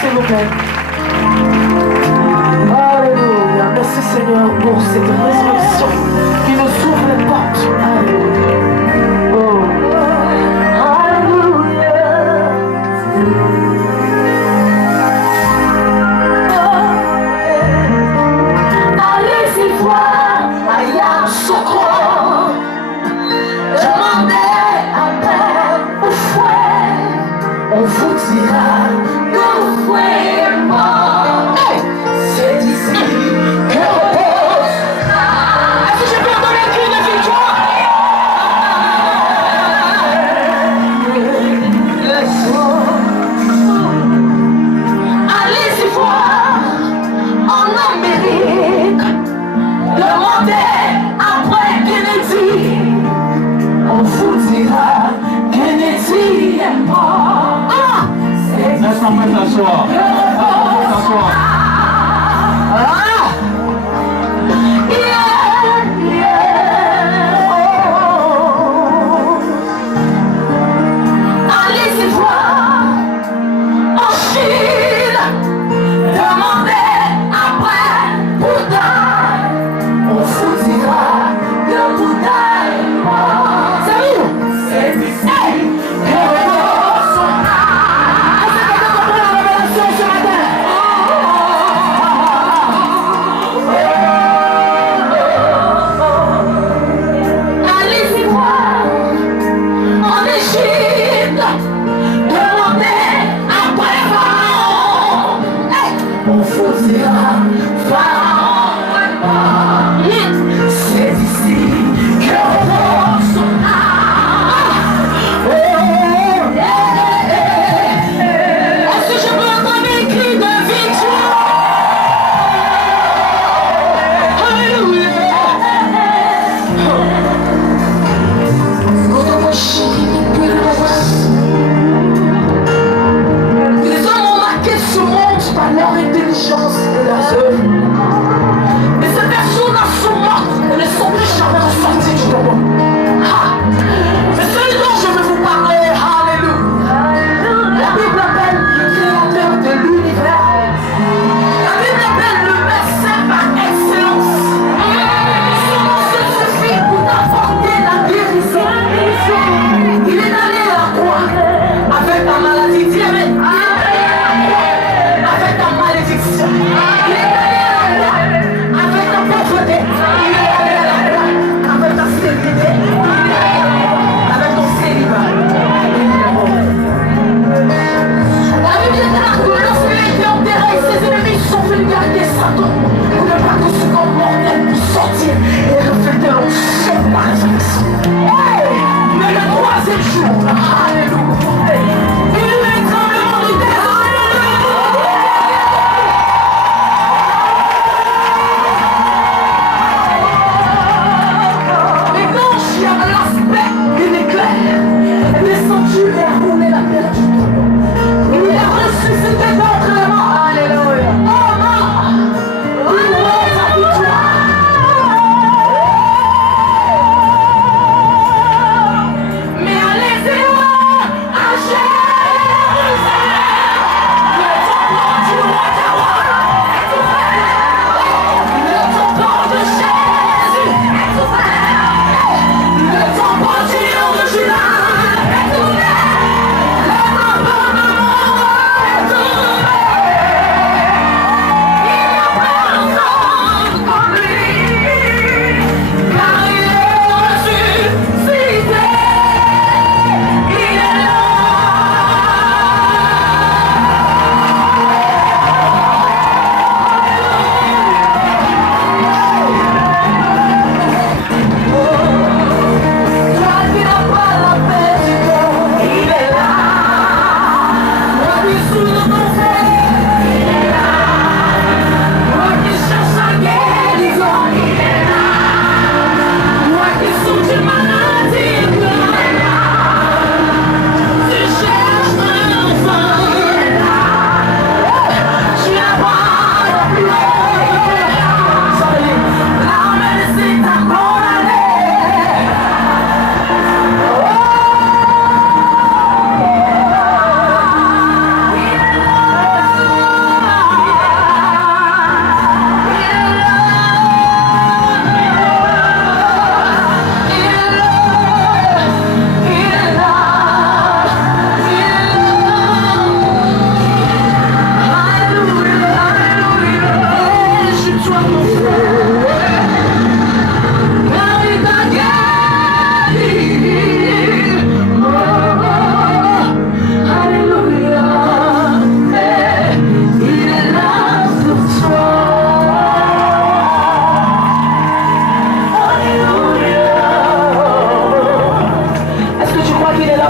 s'il vous plaît. Alléluia. Merci Seigneur pour cette résurrection qui nous ouvre les portes. Alléluia. Oh. Alléluia. Allez-y voir, Maya Sokro. Demandez après au fouet. On vous dira que le fouet est mort. Hey, c'est ici que repose. Est-ce que je peux entendre un cri de victoire? Allez-y voir en Amérique. Demandez après Kennedy. On vous dira Kennedy est mort. Laisse-moi t'asseoir. T'asseoir. Allez-y voir en Chine. Demandez après Bouddha. On vous dira que Bouddha est mort. C'est où? C'est ici. Allez-y voir en Égypte. Demandez après Pharaon. On vous dira Pharaon est mort. C'est ici que repose son âme. Est-ce que je peux entendre un cri de victoire? Alléluia. Les hommes ont marqué ce monde par leur intelligence et leurs œuvres. Mais ces personnes sont mortes et ne sont plus jamais ressorties du tombeau. C'est ce dont je veux vous parler. Alléluia. La Bible appelle le créateur de l'univers. La Bible appelle le médecin par excellence. Son nom se suffit pour t'apporter la guérison. Il est allé à la croix avec ta maladie. Dis amen. Avec ta malédiction. Il est allé à la croix avec ta pauvreté. Il est allé à la croix avec ta stérilité. Il est allé à la croix avec ton célibat. La Bible est là que lorsqu'il a été enterré, ses ennemis sont venus garder sa tombe pour ne pas que ce corps mortel puisse sortir et refléter l'onction de la résurrection. Mais le troisième jour, alléluia, il y a eu un tremblement de terre. Et quand il y a l'aspect d'une éclair, est descendu et a roulé la pierre du tombeau. Il a ressuscité d'entraînement. Alléluia. Oh non! Il est la victoire. Mais allez-y voir à Jérusalem. Le temple du roi des rois est ouvert. Le temple de Jésus est ouvert. Le temple du lion de Judas est ouvert. Le temple de mon roi est ouvert.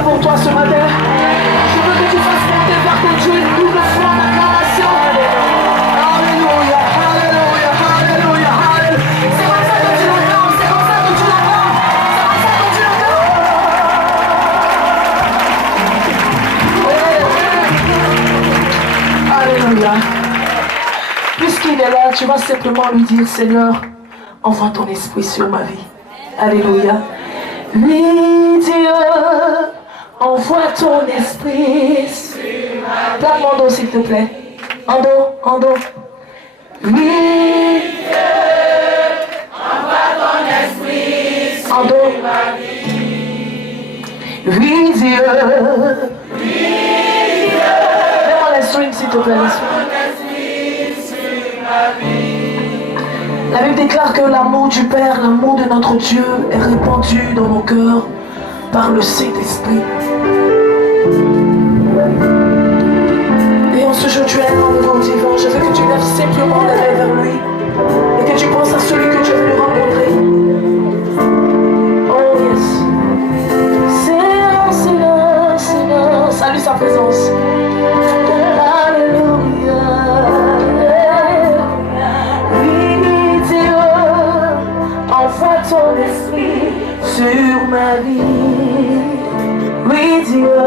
pour toi ce matin. Je veux que tu fasses monter vers ton Dieu une double foi en acclamation. Alléluia, alléluia, alléluia, alléluia. C'est comme ça que tu l'acclames, c'est comme ça que tu l'acclames, c'est comme ça que tu l'acclames. Alléluia. Puisqu'il est là, tu vas simplement lui dire, Seigneur, envoie ton esprit sur ma vie. Alléluia. Oui, Dieu, envoie ton esprit sur ma vie. Donne mon dos, s'il te plaît. En dos, en dos. Oui, Dieu, envoie ton esprit sur ma vie. Oui, Dieu. Oui, Dieu. Donne-moi les strings, s'il te plaît. La Bible déclare que l'amour du Père, l'amour de notre Dieu est répandu dans nos cœurs par le Saint-Esprit. Et en ce jour, tu es dans le monde divin. Je veux que tu lèves simplement la main vers lui et que tu penses à celui que tu es venu rencontrer. Oh yes. Silence, silence, silence. Salue sa présence. Envoie ton esprit sur ma vie. Oui, Dieu.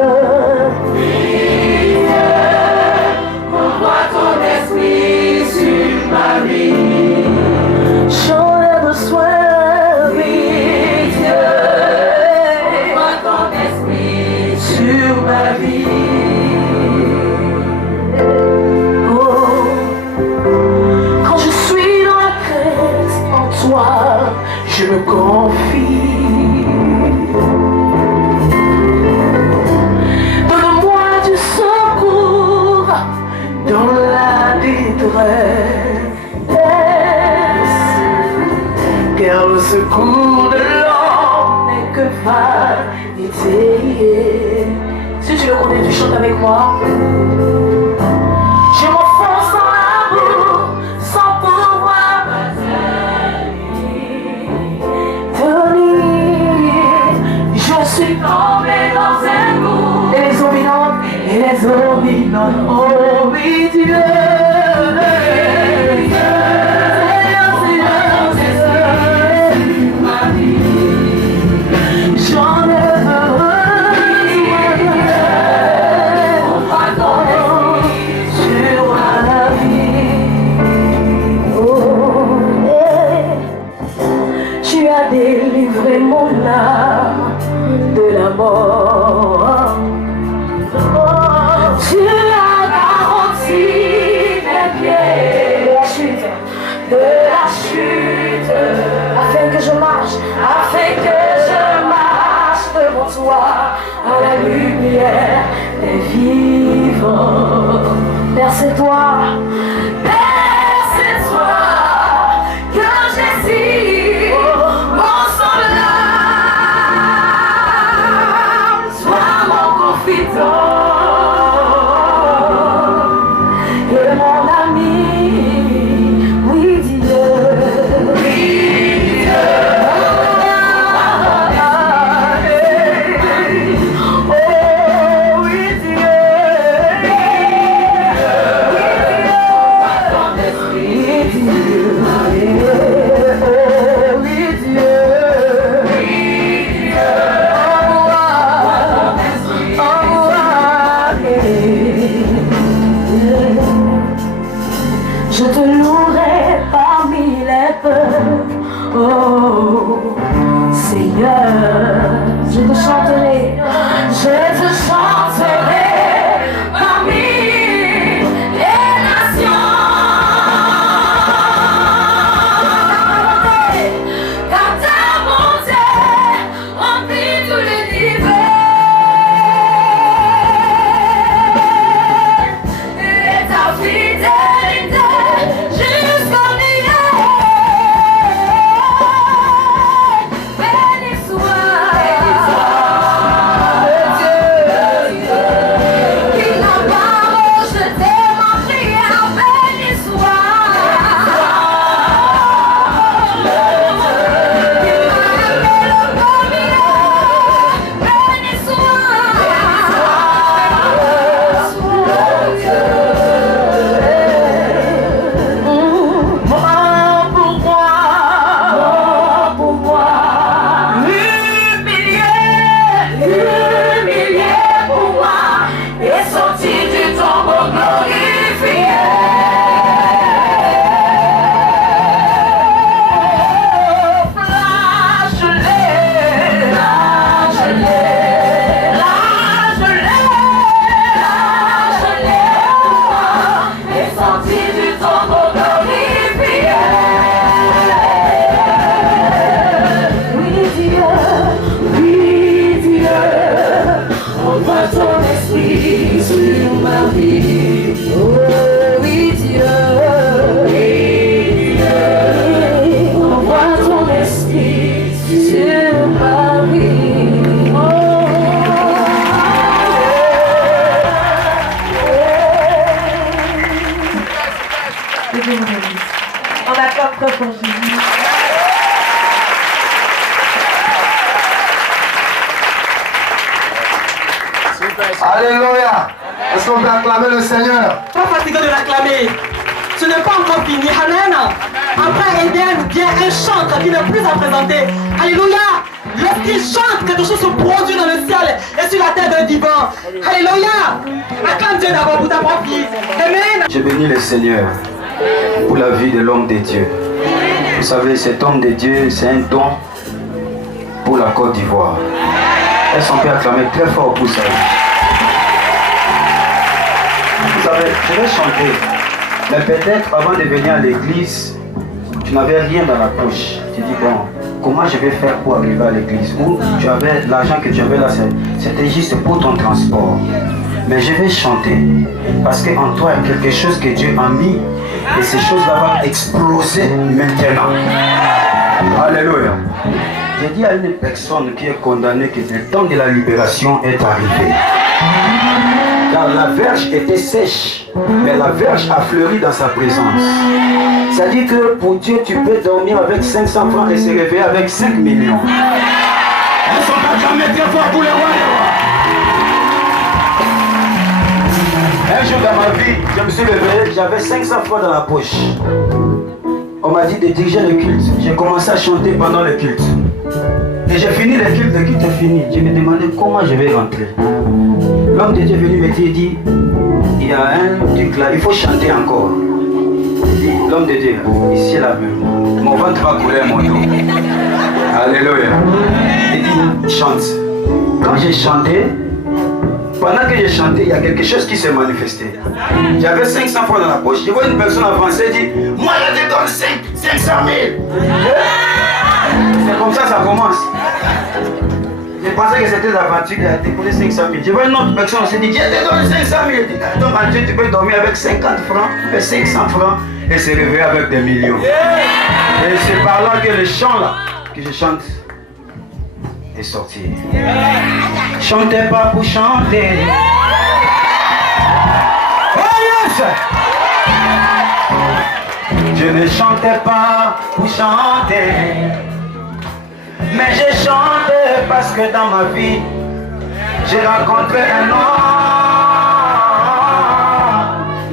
Oui, Dieu. Envoie ton esprit sur ma vie. J'en ai besoin. Oui, Dieu. Envoie ton esprit sur ma vie. Oh, quand je suis dans la crainte en toi, je me confie. Donne-moi du secours dans la détresse, car le secours de l'homme n'est que vanité. Si tu le connais, tu chantes avec moi. Je m'enfonce dans la boue sans pouvoir je suis tombé dans un gouffre. Et les eaux minantes, oh oui Dieu. J'en ai sur ma vie. Oh, tu as délivré mon âme de la mort. Tu as garanti mes pieds de la chute, afin que je marche devant toi à la lumière des vivants. Père, c'est toi. Que j'ai si mon semblable, sois mon confident et mon ami. Oui, Dieu. Oui, Dieu. Oh, oui, Dieu. Oui, Dieu. Alléluia. Est-ce qu'on peut acclamer le Seigneur? Pas fatigué de l'acclamer. Ce n'est pas encore fini. Amen. Après Eden vient un chantre qui n'est plus à présenter. Alléluia. Lorsqu'il chante, quelque chose se produit dans le ciel et sur la terre d'un divin. Alléluia. Acclame Dieu d'abord pour ta propre vie. Amen. Je bénis le Seigneur pour la vie de l'homme de Dieu. Vous savez, cet homme de Dieu, c'est un don pour la Côte d'Ivoire. Est-ce qu'on peut acclamer très fort pour ça? Vous savez, je vais chanter. Mais peut-être avant de venir à l'église, tu n'avais rien dans la poche. Tu dis, bon, comment je vais faire pour arriver à l'église? Ou tu avais l'argent que tu avais là, c'était juste pour ton transport. Mais je vais chanter. Parce qu'en toi, il y a quelque chose que Dieu a mis. Et ces choses-là vont exploser maintenant. Alléluia. J'ai dit à une personne qui est condamnée que le temps de la libération est arrivé. Car la verge était sèche, mais la verge a fleuri dans sa présence. C'est-à-dire que pour Dieu, tu peux dormir avec 500 francs et se réveiller avec 5 millions. Elles sont pas jamais très forts pour les rois. Un jour dans ma vie, je me suis réveillé, j'avais 500 francs dans la poche. On m'a dit de diriger le culte. J'ai commencé à chanter pendant le culte. Et j'ai fini le culte est fini. Je me demandais comment je vais rentrer. L'homme de Dieu est venu me dire, il dit, il y a un truc là, il faut chanter encore. L'homme de Dieu, ici là même, mon ventre va couler mon dos. Alléluia. Il dit, chante. Quand j'ai chanté, pendant que j'ai chanté, il y a quelque chose qui s'est manifesté. J'avais 500 francs dans la poche. Je vois une personne avancer et dit, moi je te donne 500 000. C'est comme ça commence. Je pensais que c'était l'aventure qui a découlé 500 000. Je vois une autre personne qui dit, je te donne 500 000. Donc en Dieu, tu peux dormir avec 50 francs, 500 francs et se réveiller avec des millions. Et c'est par là que le chant là, que je chante, est sorti. Chantez pas pour chanter. Oh yes! Je ne chantais pas pour chanter. Mais j'ai chanté parce que dans ma vie, j'ai rencontré un homme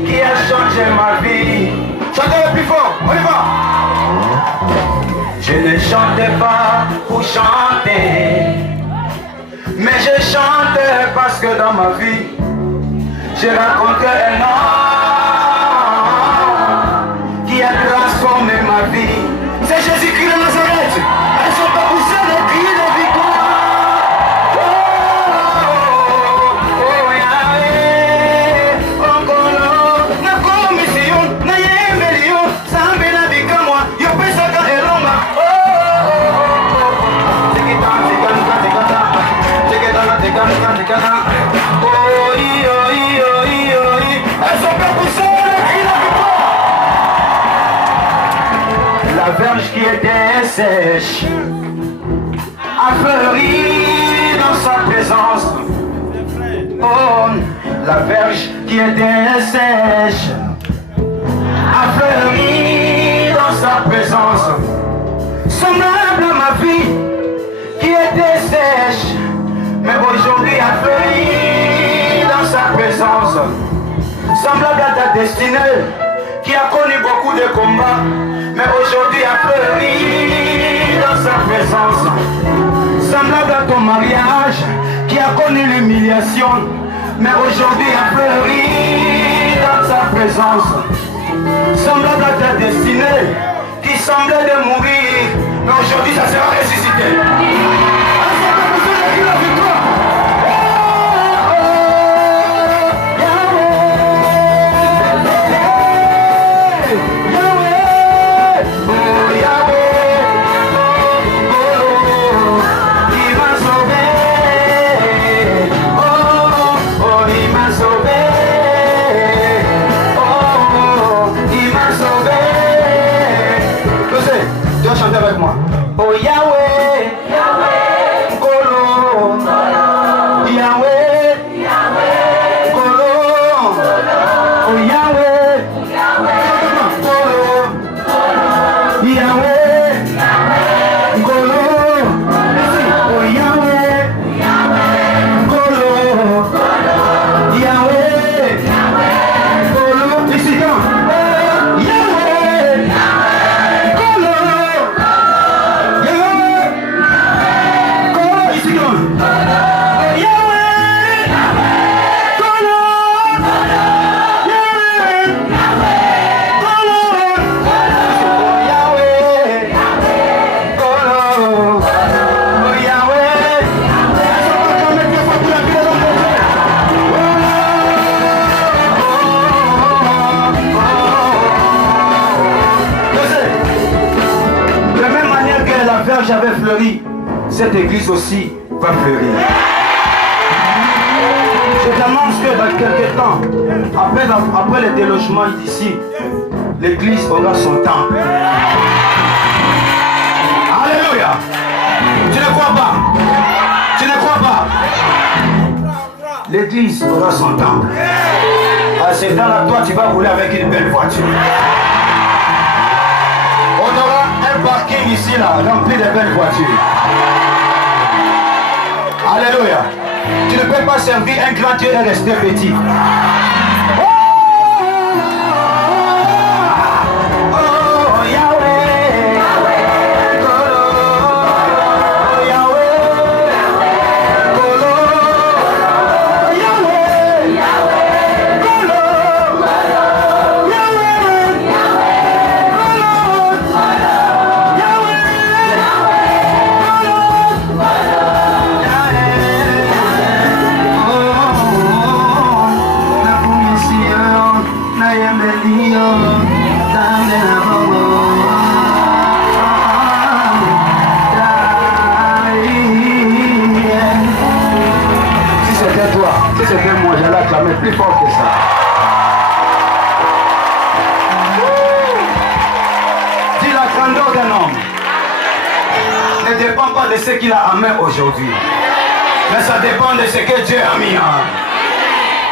qui a changé ma vie. Chantez le plus fort, on y va! Je ne chantais pas pour chanter, mais je chantais parce que dans ma vie, j'ai rencontré un homme qui a transformé ma vie. C'est Jésus-Christ de Nazareth. Elles sont pas poussées de cris de victoire. Oh, Yahweh, oh, Golo, na commission, na yembelio, sambe na bikamo, yo pesa ka elonga. La verge qui était sèche a fleuri dans sa présence. Oh, la verge qui était sèche a fleuri dans sa présence. Semblable à ma vie qui était sèche, mais aujourd'hui a fleuri dans sa présence. Semblable à ta destinée qui a connu beaucoup de combats, mais aujourd'hui a fleuri dans sa présence. Semblable à ton mariage qui a connu l'humiliation, mais aujourd'hui a fleuri dans sa présence. Semblable à ta destinée qui semblait de mourir, mais aujourd'hui ça sera ressuscité. Chanter avec moi. Oh Yahweh, Yahweh. J'avais fleuri, cette église aussi va fleurir. Je t'annonce que dans quelques temps, après le délogement d'ici, l'église aura son temps. Alléluia. Tu ne crois pas? Tu ne crois pas? L'église aura son temps. À ce temps-là, toi, tu vas rouler avec une belle voiture. On aura un parking ici, là, rempli de belles voitures. Alléluia. Tu ne peux pas servir un grand Dieu et rester petit. Mais plus fort que ça. Dis la grandeur d'un homme ne dépend pas de ce qu'il a en main aujourd'hui, mais ça dépend de ce que Dieu a mis en.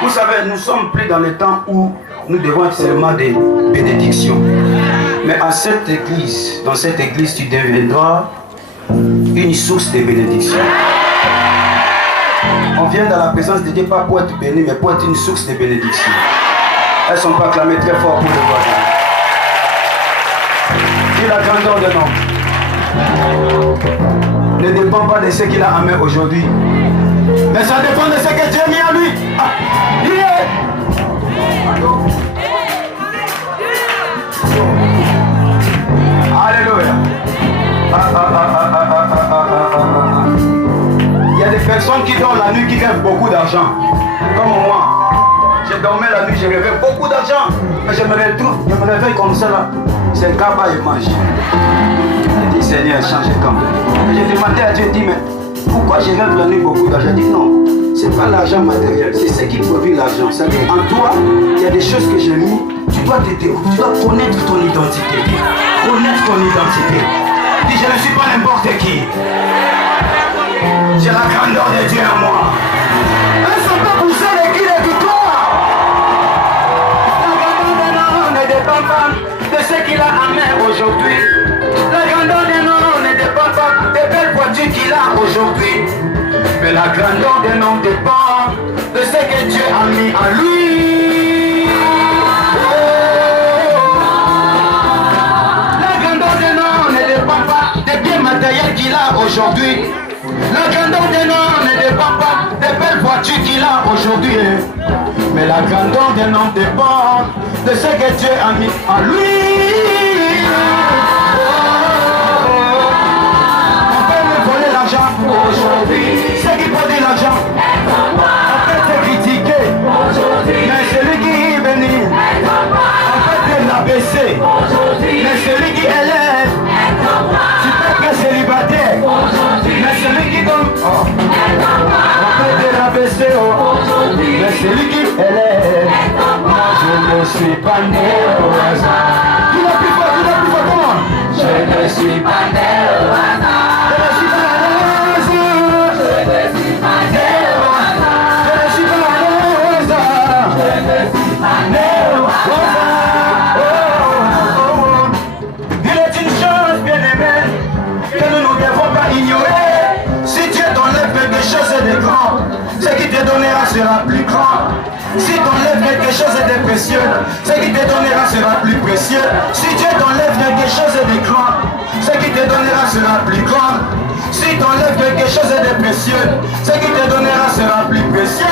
Vous savez, nous sommes plus dans le temps où nous devons être seulement des bénédictions. Mais à cette église, dans cette église, tu deviendras une source de bénédiction. On vient dans la présence de Dieu pas pour être béni, mais pour être une source de bénédiction. Elles sont pas acclamées très fort pour le voisin. Dis la grandeur d'un homme ne dépend pas de ce qu'il a en main aujourd'hui, mais ça dépend de ce que Dieu a mis en lui. Alléluia. Il y a des personnes qui dorment la nuit qui rêvent beaucoup d'argent. Comme moi. Je dormais la nuit, je rêvais beaucoup d'argent. Mais je me réveille comme ça là. C'est cabas et mange. Je dis Seigneur, change quand même. J'ai demandé à Dieu, dit mais pourquoi je rêve la nuit beaucoup d'argent? Il dit non, c'est pas l'argent matériel, c'est ce qui produit l'argent. C'est-à-dire en toi, il y a des choses que j'ai mis, tu dois connaître ton identité. Connaître ton identité. Dis je ne suis pas n'importe qui. J'ai la grandeur de Dieu en moi. Elles sont pas poussées les qui les victoires. La grandeur d'un homme ne dépend pas de ce qu'il a en main aujourd'hui. La grandeur d'un homme ne dépend pas des belles voitures qu'il a aujourd'hui. Mais la grandeur d'un homme dépend de ce que Dieu a mis en lui. La grandeur d'un homme ne dépend pas des biens matériels qu'il a aujourd'hui. La grandeur d'un homme ne dépend pas des belles voitures qu'il a aujourd'hui. Mais la grandeur d'un homme dépend de ce que Dieu a mis en lui. On peut lui voler l'argent aujourd'hui. Ce qui produit l'argent, on peut te critiquer. Mais celui qui est béni, on peut te l'abaisser. Mais celui qui élève, tu peux être célibataire. Mais celui qui donne, on peut te l'abaisser. Mais celui qui élève, moi je ne suis pas né au hasard. Tu l'as plus fort, comment? Je ne suis pas né au hasard. Je ne suis pas né au hasard. Je ne suis pas né au hasard. Je ne suis pas né au hasard. Je ne suis pas né au hasard. Il est une chose bien aimée que nous ne devons pas ignorer. Si Dieu t'enlève quelque chose de grand, ce qui te donnera sera plus grand. Si t'enlève quelque chose de précieux, ce qui te donnera sera plus précieux. Si Dieu t'enlève quelque chose de grand, ce qui te donnera sera plus grand. Si t'enlèves quelque chose de précieux, ce qui te donnera sera plus précieux.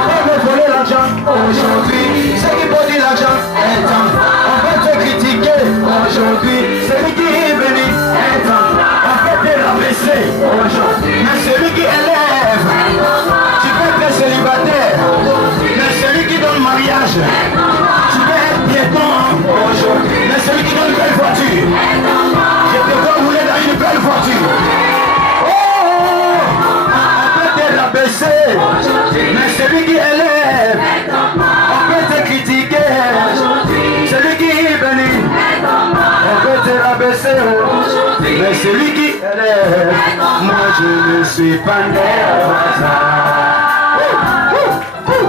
On peut me voler l'argent aujourd'hui, ce qui produit l'argent est temps. On peut te critiquer aujourd'hui, celui qui est venu est temps. On peut te rabaisser aujourd'hui, mais celui qui élève, tu peux être célibataire, mais celui qui donne mariage, tu peux être piéton aujourd'hui, mais celui qui donne une belle voiture, je te vois rouler dans une belle voiture. Oh, on peut te rabaisser, mais celui qui élève, on peut te critiquer, celui qui est béni, on peut te rabaisser, mais celui qui élève, moi je ne suis pas né au hasard.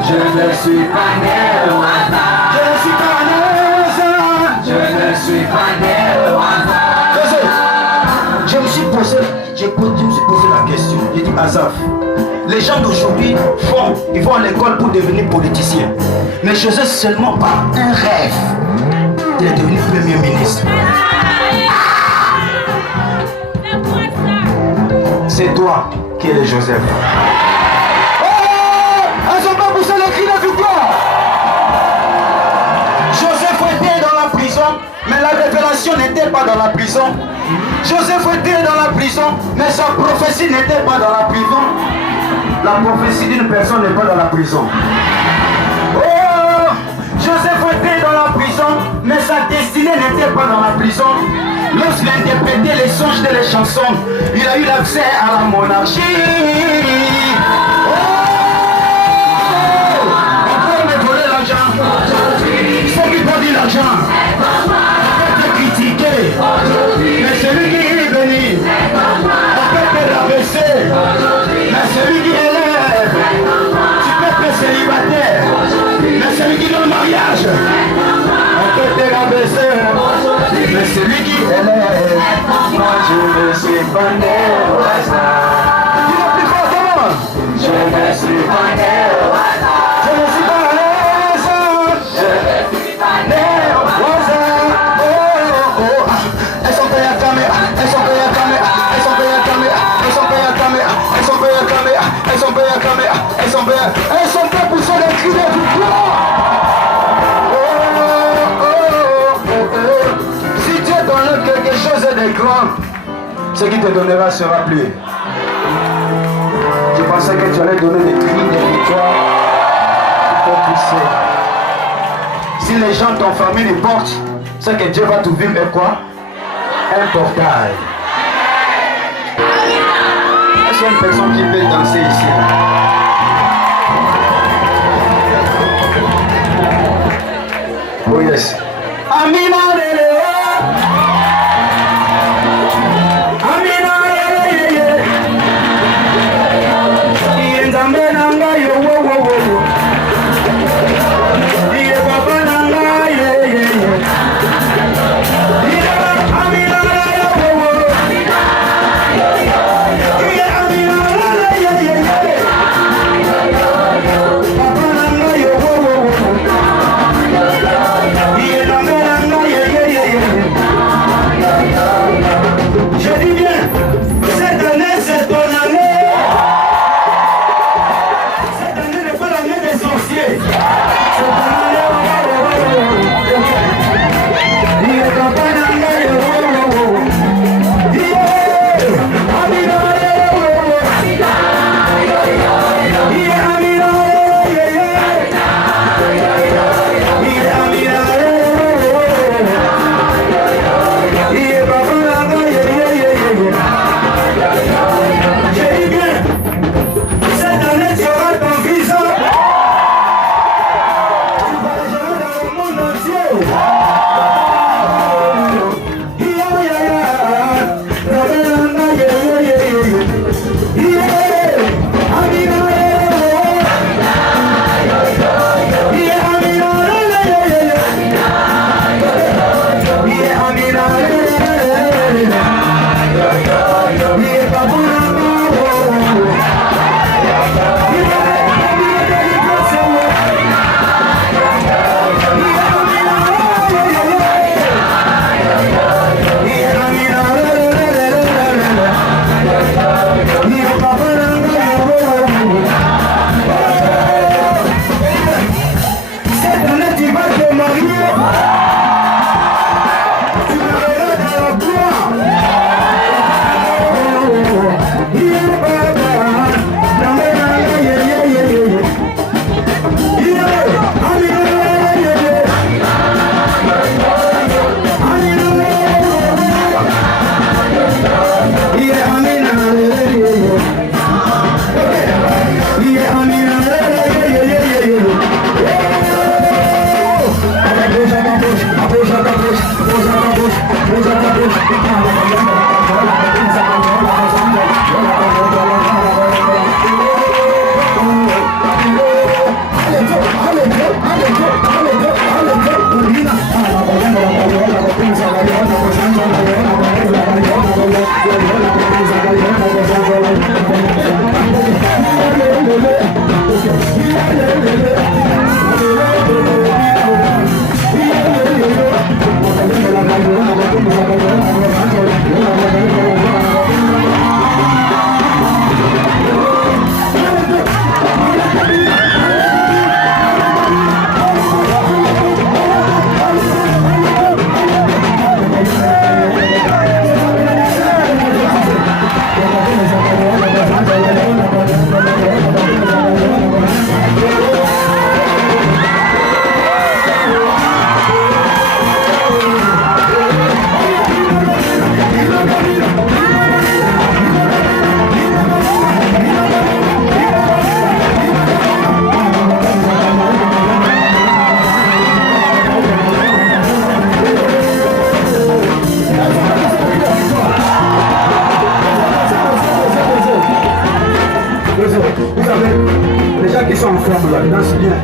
Je ne suis pas né au hasard. Je ne suis pas né au hasard. Je ne suis pas né au hasard. Je me suis posé la question. J'ai dit, Azaf, les gens d'aujourd'hui ils vont à l'école pour devenir politiciens. Mais Joseph seulement par un rêve, il est devenu premier ministre. C'est toi qui es le Joseph. Joseph était dans la prison, mais la révélation n'était pas dans la prison. Joseph était dans la prison, mais sa prophétie n'était pas dans la prison. La prophétie d'une personne n'est pas dans la prison. Oh, Joseph était dans la prison, mais sa destinée n'était pas dans la prison. Lorsqu'il interprétait les songes et les chansons, il a eu l'accès à la monarchie. Ceux qui produisent l'argent, on peut te critiquer, mais celui qui est béni, on peut te rabaisser, mais celui qui élève, tu peux être célibataire, mais celui qui donne le mariage, on peut te rabaisser, mais celui qui élève, moi je ne suis pas né au hasard. Dis-le plus fort, comment? Je ne suis pas né au hasard. Je ne suis pas né au hasard. Elles sont payées à caméra, elles sont payées à caméra, elles sont payées à caméra, elles sont payées à caméra, elles sont payées à caméra, elles sont payées à caméra, elles sont payées, elles sont payées pour se les crier du bois. Si Dieu donne quelque chose de grand, ce qui te donnera sera plus. Je pensais que tu allais donner des cris de victoire. Tu peux pousser. Si les gens de ton famille portent, c'est que Dieu va t'ouvrir et quoi? Un portail. Est-ce qu'il y a une personne qui peut danser ici? Oh yes. Amina Amina Yeah. Vous savez, les gens qui sont ensemble là, ils dansent bien.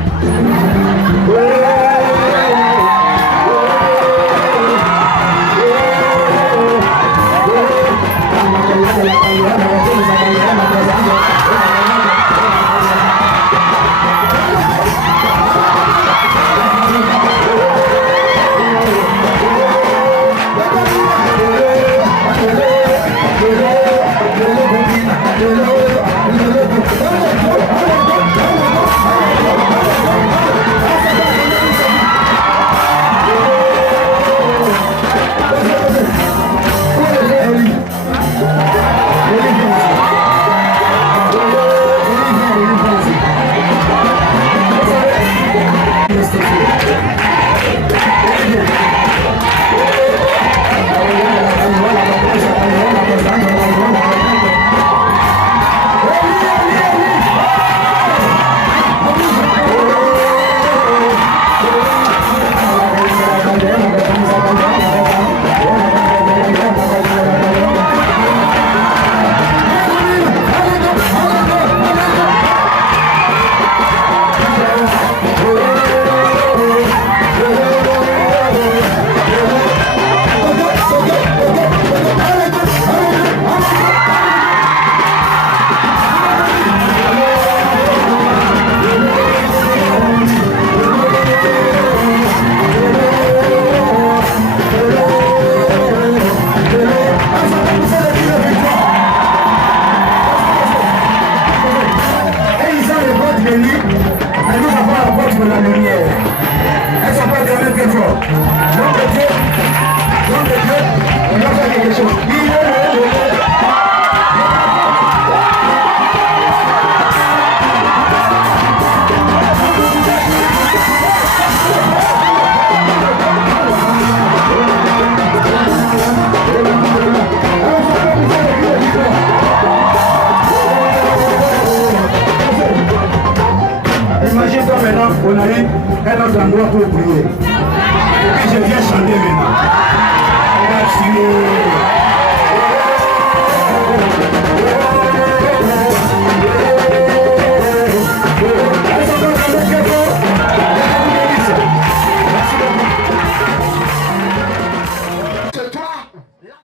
La lumière. Elle s'appelle quand même très fort. Nom de Dieu, on va faire quelque chose. Imagine-toi maintenant, on a eu un autre endroit pour prier. Et puis je viens chanter maintenant. Merci.